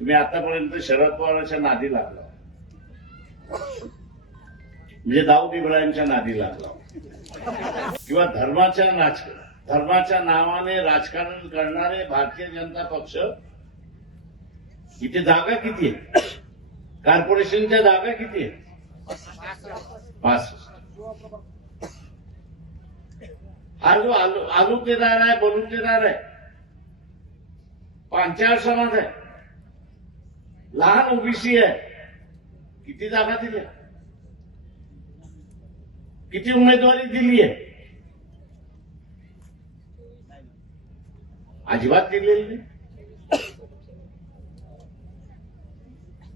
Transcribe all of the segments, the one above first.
तुम्ही आतापर्यंत शरद पवारांच्या नादी लागला, म्हणजे दाऊद इब्राहिमच्या नादी लागला, किंवा धर्माच्या नावाने राजकारण करणारे भारतीय जनता पक्ष. इथे जागा किती आहे? कॉर्पोरेशनच्या जागा किती आहे? 65. हा जो आलुतेदार आहे, बलुतेदार आहे, पांचाळ समाज आहे, लहान ओबीसी आहे, किती जागा दिल्या? किती उमेदवारी दिली आहे? अजिबात दिलेली नाही.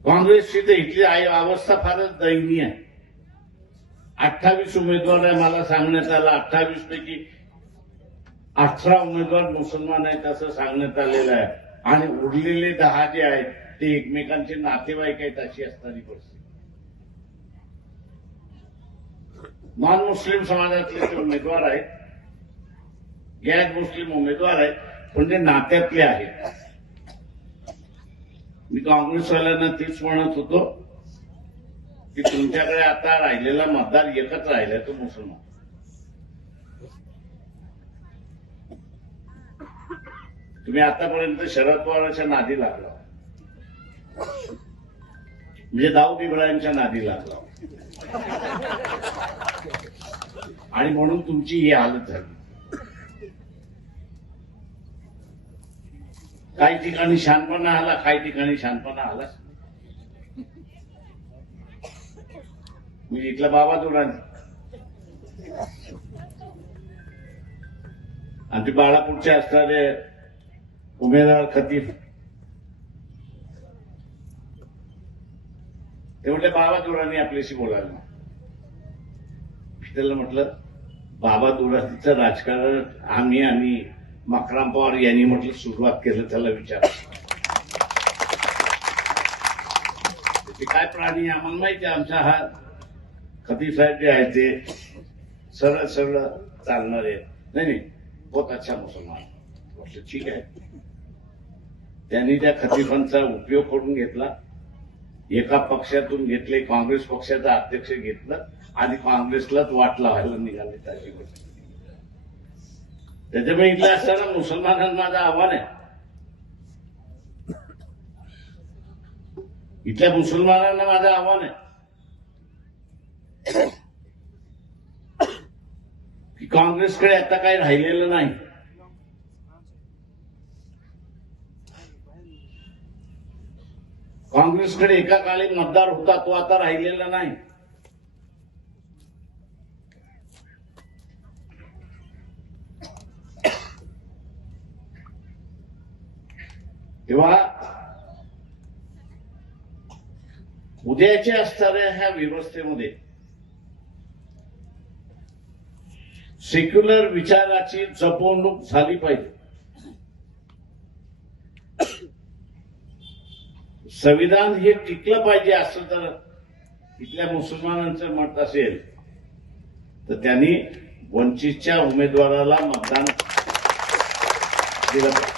काँग्रेसची तर इथली अवस्था फारच दयनीय आहे. 28 उमेदवार आहे, मला सांगण्यात आलं 28 पैकी 18 उमेदवार मुसलमान आहेत असं सांगण्यात आलेलं आहे, आणि उरलेले 10 जे आहेत ते एकमेकांचे नातेवाईक आहेत अशी असणारी परिस्थिती. नॉन मुस्लिम समाजातले ते उमेदवार आहेत, गैर मुस्लिम उमेदवार आहेत, पण ते नात्यातले आहेत. मी काँग्रेसवाल्यांना तेच म्हणत होतो की तुमच्याकडे आता राहिलेला मतदार एकच राहिला, तो मुसलमान. तुम्ही आतापर्यंत शरद पवारांच्या नादी लागला, म्हणजे दाऊद इब्राहिमच्या नादी लागला, आणि म्हणून तुमची ही हालत झाली. काही ठिकाणी शानपणा आला, काही ठिकाणी शानपणा आला. मी इथला बाबा दुरानी आणि ते बाळापूरचे असणारे उमेदवार खतीफ, ते म्हटले बाबा दुरानी आपल्याशी बोलायला. त्याला म्हटलं बाबा दुरानीचं राजकारण आम्ही आणि मकराम पवार यांनी म्हटलं सुरुवात केलं, त्याला विचार. ते काय प्राणी आम्हाला माहिती आहे. आमचा हा खतीब साहेब जे आहे ते सरळ सरळ चालणारे. नाही, बहुत अच्छा मुसलमान. म्हटलं ठीक आहे. त्यांनी त्या खतीफांचा उपयोग करून घेतला, एका पक्षातून घेतले, काँग्रेस पक्षाचा अध्यक्ष घेतलं आणि काँग्रेसलाच वाट लावायला निघाले. त्याची गोष्ट त्याच्यामुळे इथल्या असताना मुसलमानांना माझं आव्हान आहे, इथल्या मुसलमानांना माझं आव्हान आहे की काँग्रेसकडे आता काही राहिलेलं नाही. काँग्रेसकडे एका काळी मतदार होता, तो आता राहिलेला नाही. तेव्हा उद्याच्या असणाऱ्या ह्या व्यवस्थेमध्ये सेक्युलर विचाराची जपवणूक झाली पाहिजे. संविधान हे टिकलं पाहिजे असं जर इथल्या मुसलमानांचं मत असेल तर त्यांनी वंचितच्या उमेदवाराला मतदान दिलं पाहिजे.